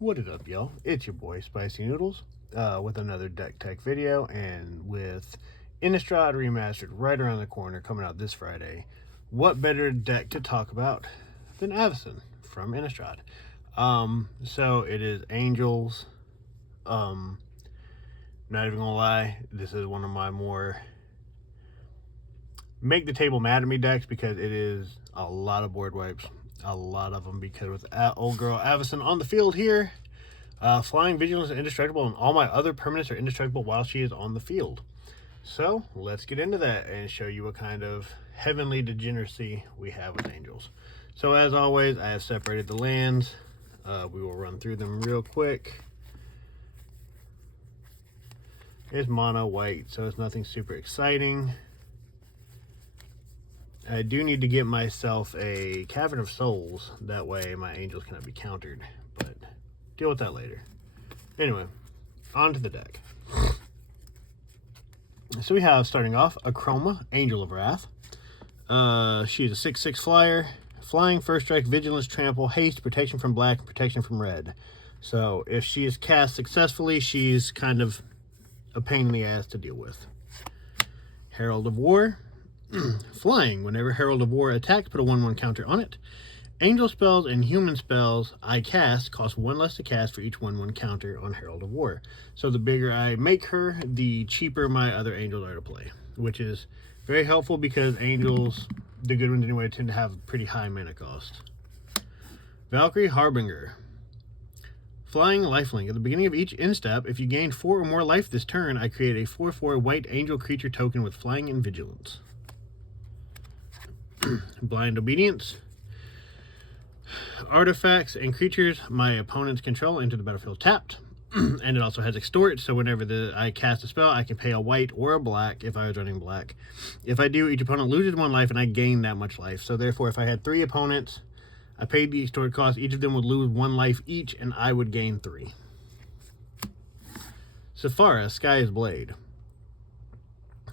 What is up, y'all? It's your boy Spicy Noodles with another deck tech video, and with Innistrad Remastered right around the corner coming out this Friday. What better deck to talk about than Avacyn from Innistrad? So it is Angels. Not even gonna lie, this is one of my more make the table mad at me decks because it is a lot of board wipes. A lot of them, because with old girl Avacyn on the field here, flying, vigilance, and indestructible, and all my other permanents are indestructible while she is on the field. So let's get into that and show you what kind of heavenly degeneracy we have with Angels. So as always, I have separated the lands. We will run through them real quick. It's mono white, so it's nothing super exciting. I do need to get myself a Cavern of Souls. That way my Angels cannot be countered, but deal with that later. Anyway, on to the deck. So we have, starting off, Achroma, Angel of Wrath. She is a 6/6 flyer. Flying, first strike, vigilance, trample, haste, protection from black, and protection from red. So if she is cast successfully, she's kind of a pain in the ass to deal with. Herald of War. Flying, whenever Herald of War attacks, put a 1/1 counter on it. Angel spells and human spells I cast cost 1 less to cast for each 1/1 counter on Herald of War. So the bigger I make her, the cheaper my other angels are to play, which is very helpful because angels, the good ones anyway, tend to have pretty high mana cost. Valkyrie Harbinger. Flying, lifelink. At the beginning of each end step, if you gain 4 or more life this turn, I create a 4/4 white angel creature token with flying and vigilance. Blind Obedience. Artifacts and creatures my opponents control enter the battlefield tapped. And it also has Extort, so whenever I cast a spell, I can pay a white or a black if I was running black. If I do, each opponent loses 1 life and I gain that much life. So therefore, if I had 3 opponents, I paid the Extort cost, each of them would lose 1 life each, and I would gain 3. Sephara, Sky's Blade.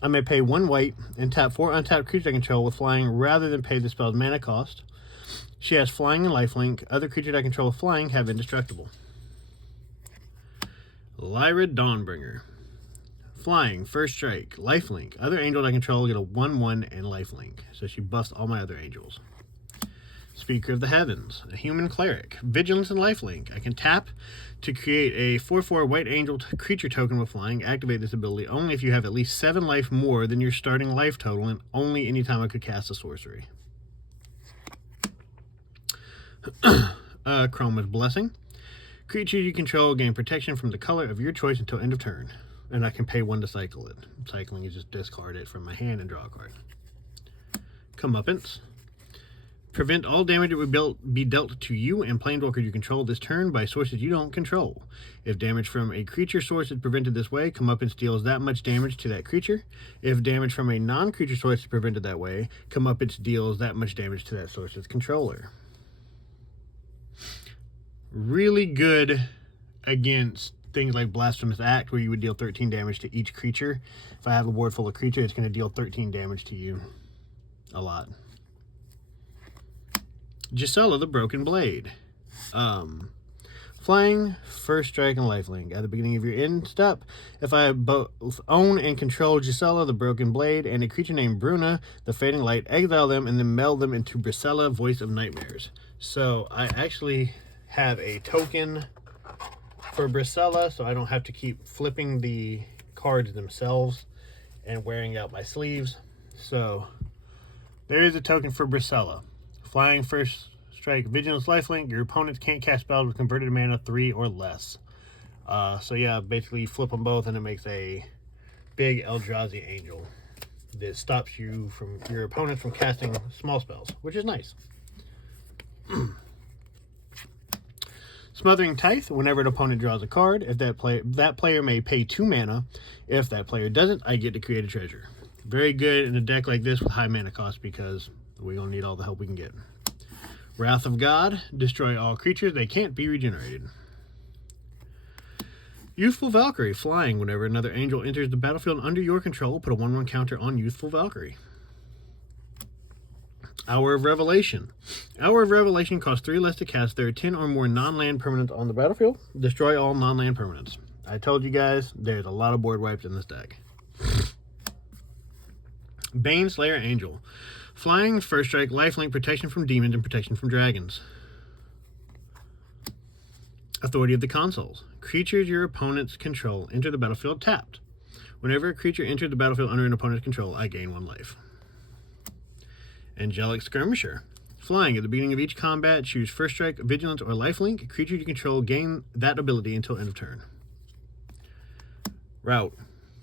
I may pay 1 white and tap 4 untapped creatures I control with flying rather than pay the spell's mana cost. She has flying and lifelink. Other creatures I control with flying have indestructible. Lyra Dawnbringer. Flying, first strike, lifelink. Other angels I control get a 1/1 and lifelink. So she buffs all my other angels. Speaker of the Heavens. A human cleric. Vigilance and lifelink. I can tap to create a 4/4 white angel creature token with flying. Activate this ability only if you have at least 7 life more than your starting life total, and only anytime I could cast a sorcery. Chroma's Blessing. Creature you control gain protection from the color of your choice until end of turn. And I can pay 1 to cycle it. Cycling is just discard it from my hand and draw a card. Comeuppance. Prevent all damage that would be dealt to you and planeswalker you control this turn by sources you don't control. If damage from a creature source is prevented this way, Comeuppance deals that much damage to that creature. If damage from a non-creature source is prevented that way, Comeuppance deals that much damage to that source's controller. Really good against things like Blasphemous Act, where you would deal 13 damage to each creature. If I have a board full of creatures, it's going to deal 13 damage to you. A lot. Gisela the Broken Blade. Flying, first strike, and lifelink. At the beginning of your end step, if I both own and control Gisela the Broken Blade and a creature named Bruna the Fading Light, exile them and then meld them into Brisella, Voice of Nightmares. So I actually have a token for Brisella, so I don't have to keep flipping the cards themselves and wearing out my sleeves. So there is a token for Brisella. Flying, first strike, vigilance, lifelink. Your opponents can't cast spells with converted mana 3 or less. So yeah, basically you flip them both and it makes a big Eldrazi angel that stops you from your opponent from casting small spells, which is nice. Smothering Tithe. Whenever an opponent draws a card, if that player may pay 2 mana. If that player doesn't, I get to create a treasure. Very good in a deck like this with high mana cost, because we're going to need all the help we can get. Wrath of God. Destroy all creatures. They can't be regenerated. Youthful Valkyrie. Flying. Whenever another angel enters the battlefield under your control, put a 1/1 counter on Youthful Valkyrie. Hour of Revelation. Hour of Revelation costs 3 less to cast. There are 10 or more non-land permanents on the battlefield. Destroy all non-land permanents. I told you guys, there's a lot of board wipes in this deck. Bane Slayer Angel. Flying, first strike, lifelink, protection from demons, and protection from dragons. Authority of the Consuls. Creatures your opponents control enter the battlefield tapped. Whenever a creature enters the battlefield under an opponent's control, I gain 1 life. Angelic Skirmisher. Flying, at the beginning of each combat, choose first strike, vigilance, or lifelink. Creature you control gain that ability until end of turn. Rout.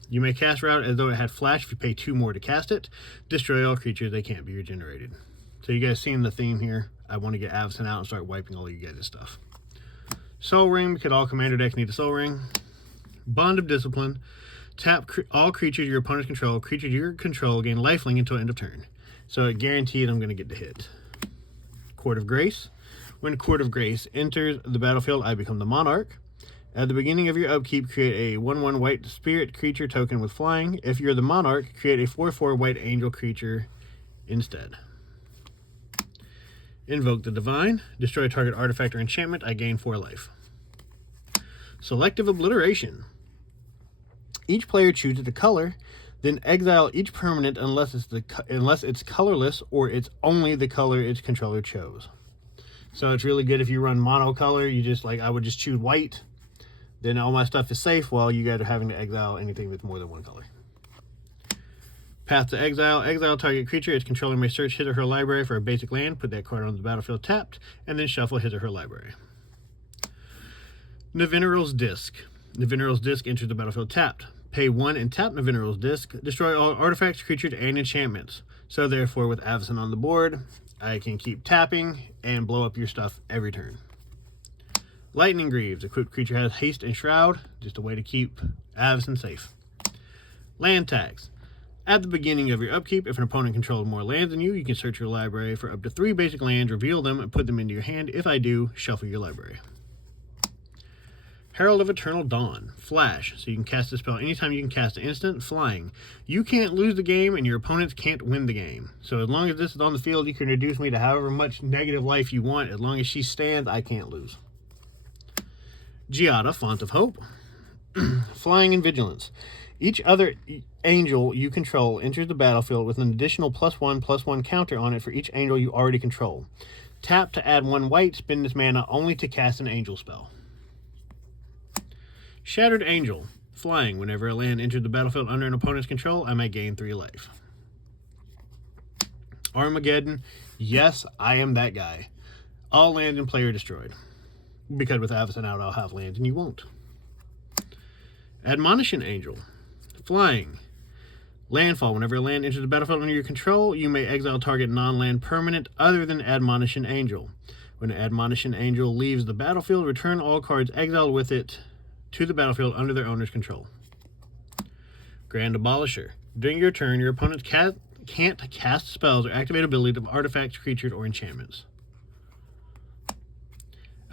You may cast Rout as though it had flash if you pay 2 more to cast it. Destroy all creatures, they can't be regenerated. So you guys seeing the theme here? I want to get Avacyn out and start wiping all of you guys' stuff. Soul Ring, because all commander decks need a Soul Ring. Bond of Discipline. Tap all creatures your opponents control. Creatures you control gain lifelink until end of turn. So it guaranteed I'm going to get the hit. Court of Grace. When Court of Grace enters the battlefield, I become the Monarch. At the beginning of your upkeep, create a 1/1 white spirit creature token with flying. If you're the Monarch, create a 4/4 white angel creature instead. Invoke the Divine. Destroy target artifact or enchantment. I gain 4 life. Selective Obliteration. Each player chooses a color, then exile each permanent unless it's colorless or it's only the color its controller chose. So it's really good if you run monocolor. You just I would just choose white. Then all my stuff is safe while you guys are having to exile anything that's more than 1 color. Path to Exile. Exile target creature. Its controller may search his or her library for a basic land. Put that card on the battlefield tapped, and then shuffle his or her library. Navineral's Disc. Navineral's Disc enters the battlefield tapped. Pay 1 and tap Navineral's Disc. Destroy all artifacts, creatures, and enchantments. So therefore, with Avacyn on the board, I can keep tapping and blow up your stuff every turn. Lightning Greaves. Equipped creature has haste and shroud. Just a way to keep Avacyn safe. Land tax. At the beginning of your upkeep, if an opponent controls more lands than you can search your library for up to 3 basic lands, reveal them, and put them into your hand. If I do, shuffle your library. Herald of Eternal Dawn. Flash. So you can cast a spell anytime you can cast an instant. Flying. You can't lose the game, and your opponents can't win the game. So as long as this is on the field, you can reduce me to however much negative life you want. As long as she stands, I can't lose. Giada, Font of Hope. Flying and Vigilance. Each other angel you control enters the battlefield with an additional +1/+1 counter on it for each angel you already control. Tap to add 1 white, spend this mana only to cast an angel spell. Shattered Angel. Flying. Whenever a land enters the battlefield under an opponent's control, I may gain 3 life. Armageddon. Yes, I am that guy. All lands and player destroyed. Because with Avacyn out, I'll have lands and you won't. Admonition Angel. Flying. Landfall. Whenever a land enters the battlefield under your control, you may exile target non-land permanent other than Admonition Angel. When an Admonition Angel leaves the battlefield, return all cards exiled with it to the battlefield under their owner's control. Grand Abolisher. During your turn, your opponents can't cast spells or activate abilities of artifacts, creatures, or enchantments.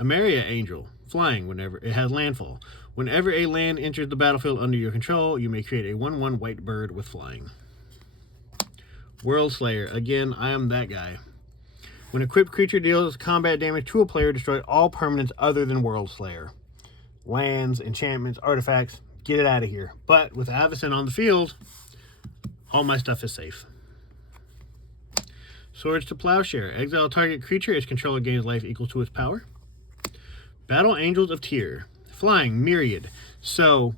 Ameria Angel. Flying. Whenever it has landfall. Whenever a land enters the battlefield under your control, you may create a 1/1 white bird with flying. World Slayer. Again, I am that guy. When equipped creature deals combat damage to a player, destroy all permanents other than World Slayer. Lands, enchantments, artifacts, get it out of here. But with Avacyn on the field, all my stuff is safe. Swords to Plowshare. Exile target creature. Its controller gains life equal to its power. Battle Angels of Tyr. Flying. Myriad. So,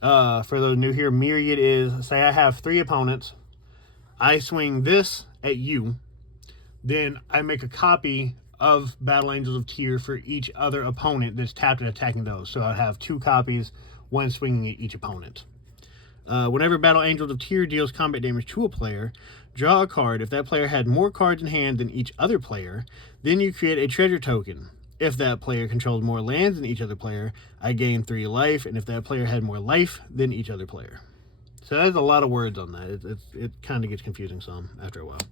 for those new here, Myriad is, say I have 3 opponents. I swing this at you. Then I make a copy of Battle Angels of Tyr for each other opponent that's tapped and attacking those. So I have 2 copies, 1 swinging at each opponent. Whenever Battle Angels of Tyr deals combat damage to a player, draw a card. If that player had more cards in hand than each other player, then you create a treasure token. If that player controls more lands than each other player, I gain 3 life, and if that player had more life than each other player. So there's a lot of words on that. It kind of gets confusing some after a while.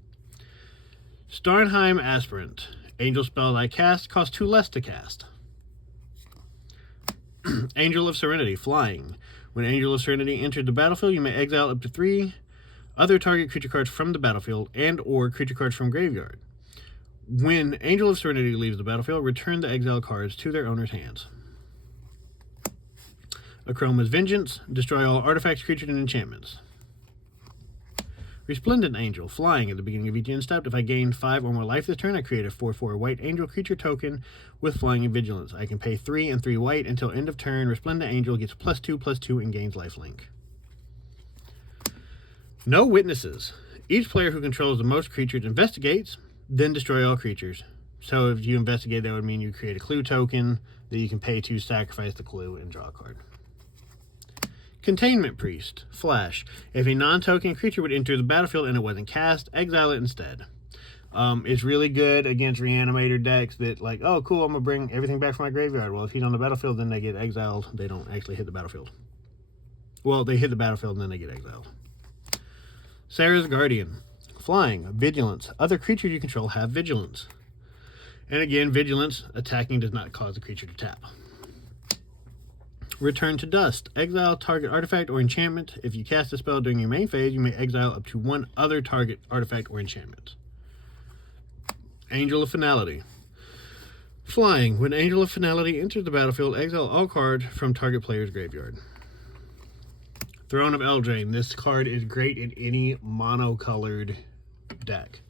Starnheim Aspirant. Angel spells I cast cost 2 less to cast. Angel of Serenity. Flying. When Angel of Serenity enters the battlefield, you may exile up to 3 other target creature cards from the battlefield and or creature cards from graveyard. When Angel of Serenity leaves the battlefield, return the exile cards to their owner's hands. Achroma's Vengeance. Destroy all artifacts, creatures, and enchantments. Resplendent Angel. Flying. At the beginning of each end step, if I gain 5 or more life this turn, I create a 4/4 white angel creature token with Flying and Vigilance. I can pay 3 and 3 white until end of turn. Resplendent Angel gets +2/+2 and gains lifelink. No Witnesses. Each player who controls the most creatures investigates, then destroy all creatures. So if you investigate, that would mean you create a clue token that you can pay to sacrifice the clue and draw a card. Containment Priest. Flash. If a non-token creature would enter the battlefield and it wasn't cast, exile it instead. It's really good against Reanimator decks that like, oh cool, I'm going to bring everything back from my graveyard. Well, if he's on the battlefield, then they get exiled. They don't actually hit the battlefield. Well, they hit the battlefield and then they get exiled. Sarah's Guardian. Flying. Vigilance. Other creatures you control have Vigilance. And again, Vigilance. Attacking does not cause the creature to tap. Return to Dust. Exile target artifact or enchantment. If you cast a spell during your main phase, you may exile up to 1 other target artifact or enchantment. Angel of Finality. Flying. When Angel of Finality enters the battlefield, exile all cards from target player's graveyard. Throne of Eldraine. This card is great in any mono-colored deck.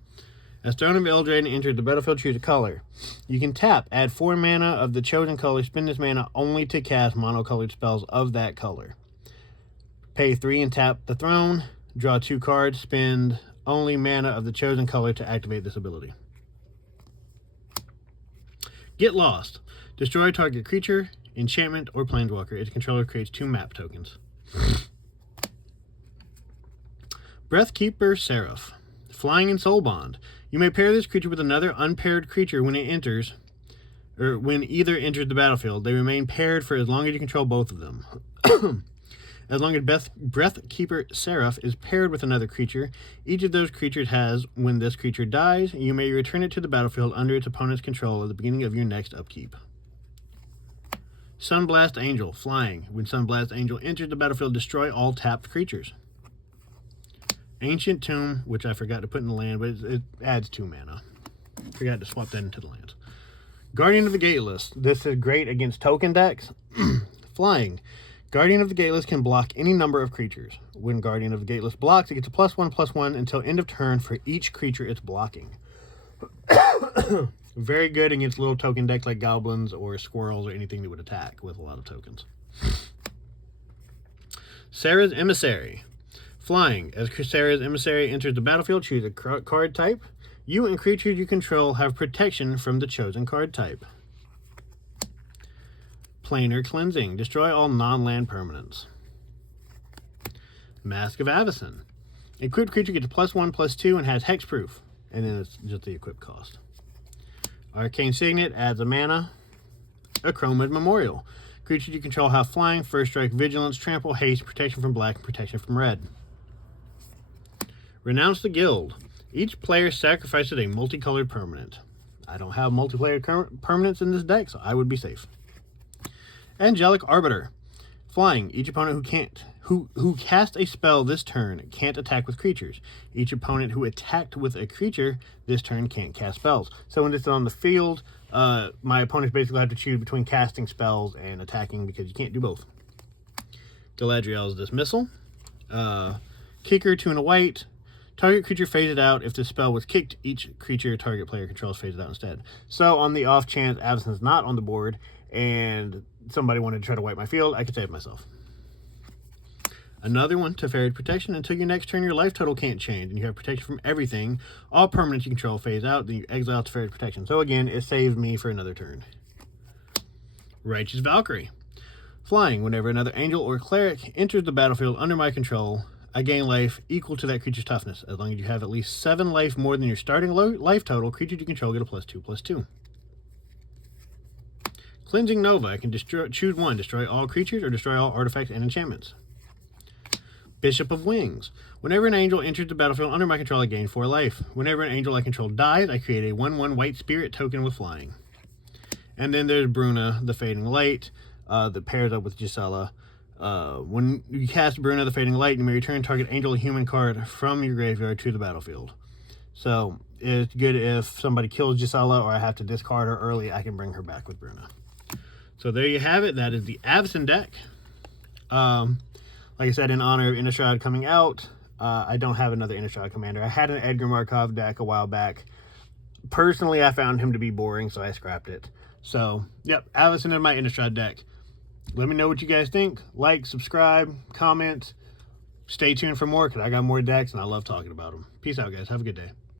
As Throne of Eldraine enters the battlefield, choose a color. You can tap, add 4 mana of the chosen color, spend this mana only to cast mono-colored spells of that color. Pay 3 and tap the throne, draw 2 cards, spend only mana of the chosen color to activate this ability. Get Lost. Destroy target creature, enchantment, or planeswalker. Its controller creates 2 map tokens. Breathkeeper Seraph. Flying and Soulbond. You may pair this creature with another unpaired creature when it enters, or when either enters the battlefield. They remain paired for as long as you control both of them. As long as Breathkeeper Seraph is paired with another creature, each of those creatures has, when this creature dies, you may return it to the battlefield under its opponent's control at the beginning of your next upkeep. Sunblast Angel. Flying. When Sunblast Angel enters the battlefield, destroy all tapped creatures. Ancient Tomb, which I forgot to put in the land, but it adds 2 mana. Forgot to swap that into the lands. Guardian of the Gateless. This is great against token decks. Flying. Guardian of the Gateless can block any number of creatures. When Guardian of the Gateless blocks, it gets a +1/+1 until end of turn for each creature it's blocking. Very good against little token decks like goblins or squirrels or anything that would attack with a lot of tokens. Sarah's Emissary. Flying. As Sarah's Emissary enters the battlefield, choose a card type. You and creatures you control have protection from the chosen card type. Planar Cleansing. Destroy all non-land permanents. Mask of Avacyn. Equipped creature gets a +1/+2 and has hexproof. And then it's just the equip cost. Arcane Signet adds a mana. Achroma's Memorial. Creatures you control have flying, first strike, vigilance, trample, haste, protection from black, and protection from red. Renounce the Guild. Each player sacrifices a multicolored permanent. I don't have multiplayer permanents in this deck, so I would be safe. Angelic Arbiter. Flying. Each opponent who cast a spell this turn can't attack with creatures. Each opponent who attacked with a creature this turn can't cast spells. So when this is on the field, my opponents basically have to choose between casting spells and attacking because you can't do both. Galadriel's Dismissal. Kicker, 2 and a white. Target creature faded out. If the spell was kicked, each creature target player controls faded out instead. So on the off chance Avacyn's not on the board and somebody wanted to try to wipe my field, I could save myself. Another one, Teferi's Protection. Until your next turn, your life total can't change, and you have protection from everything. All permanents you control phase out, then you exile Teferi's Protection. So again, it saves me for another turn. Righteous Valkyrie. Flying. Whenever another angel or cleric enters the battlefield under my control, I gain life equal to that creature's toughness. As long as you have at least 7 life more than your starting life total, creatures you control get a +2/+2. Cleansing Nova. I can choose one. Destroy all creatures or destroy all artifacts and enchantments. Bishop of Wings. Whenever an angel enters the battlefield under my control, I gain 4 life. Whenever an angel I control dies, I create a 1/1 white spirit token with flying. And then there's Bruna, the Fading Light, that pairs up with Gisela. When you cast Bruna the Fading Light, you may return target angel or human card from your graveyard to the battlefield. So it's good if somebody kills Gisela or I have to discard her early, I can bring her back with Bruna. So there you have it. That is the Avacyn deck. Like I said, in honor of Innistrad coming out, I don't have another Innistrad commander. I had an Edgar Markov deck a while back. Personally, I found him to be boring, so I scrapped it. So, yep, Avacyn in my Innistrad deck. Let me know what you guys think. Like, subscribe, comment. Stay tuned for more, because I got more decks, and I love talking about them. Peace out, guys. Have a good day.